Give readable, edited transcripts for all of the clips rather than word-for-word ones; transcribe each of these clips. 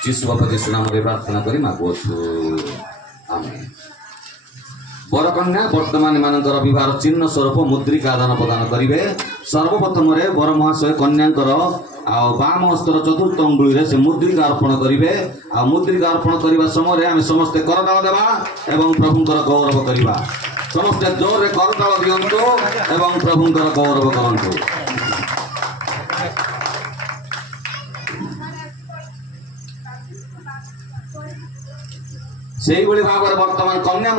जीशु बापा जीशु नाम प्रार्थना करी मागुछु आमेन। बरकन्या वर्तमान मानकर विवाह चिन्ह स्वरूप मुद्रिका आदान प्रदान करेंगे। सर्वप्रथम बर महाशय कन्यांकर बाम हस्तर चतुर्थ अंगुली से मुद्रिका अर्पण करेंगे। मुद्रिका अर्पण करने समय आम समस्ते करताल देवा एवं प्रभुंकर गौरव करवा। समस्ते जोर करताल दिंतु एवं प्रभुंकर गौरव करंतु। से भाव में वर्तमान कन्या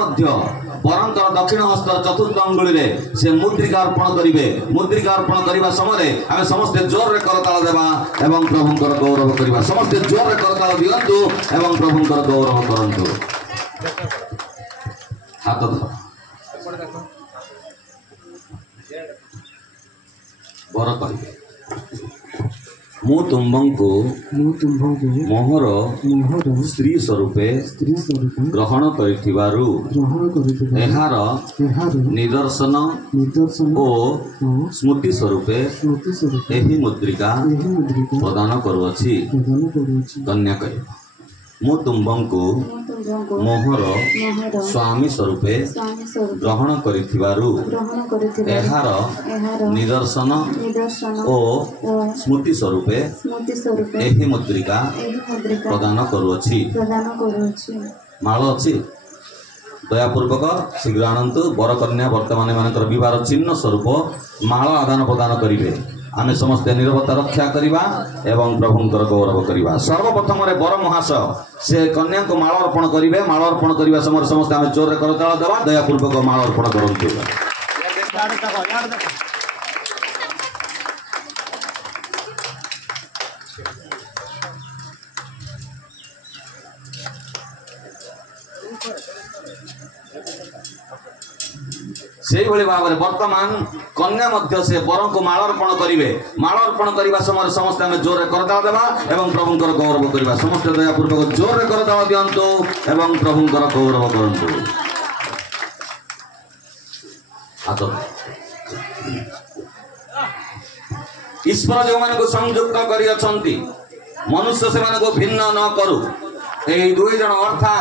बरंकर दक्षिण हस्तर चतुर्थ अंगुली से मुद्रिका अर्पण करेंगे। मुद्रिका अर्पण करने समय आम समस्ते जोर करताल देवा एवं प्रभुंकर गौरव करवा। समस्ते जोर करताल दिंतु एवं प्रभुंकर गौरव करंतु। हाथ बर कह मु तुम्बंकु मोहर स्त्री स्वरूपे ग्रहण करिथिबारु एहार निदर्शन ओ स्मृति स्वरूपे एही मुद्रिका प्रदान करुअछि। कन्या कहे मु तुम्बंकु मोहर स्वामी स्वरूपे ग्रहण करिथिबारु एहार निदर्शन ओ स्मृति स्वरूपे एही मुद्रिका प्रदान करुअछि। माल अछि दयापूर्वक शीघ्र आणन्तु। बर कन्या वर्तमान मानकर विवाह चिन्ह स्वरूप माल आदान प्रदान करिवे। आमे समस्ते निरवता रक्षा करिबा एवं प्रभुंकर गौरव करिबा। सर्वप्रथम बर महाशय से कन्या को माल अर्पण करिवे। माल अर्पण करने समय समस्त आमे जोर करताल देवा। दयापूर्वक माल अर्पण करंतु। से भाव में वर्तमान कन्या मध्य से बर को माल अर्पण करेंगे। माल अर्पण करने समय समस्त आम जोर करताल देवा एवं प्रभुंकर गौरव करवा। समस्त दयापूर्वक जोर करताल दिंतु एवं प्रभुंकर गौरव करंतु। ईश्वर जो मान संयुक्त कर मनुष्य से भिन्न न करू। दुई जन अर्थात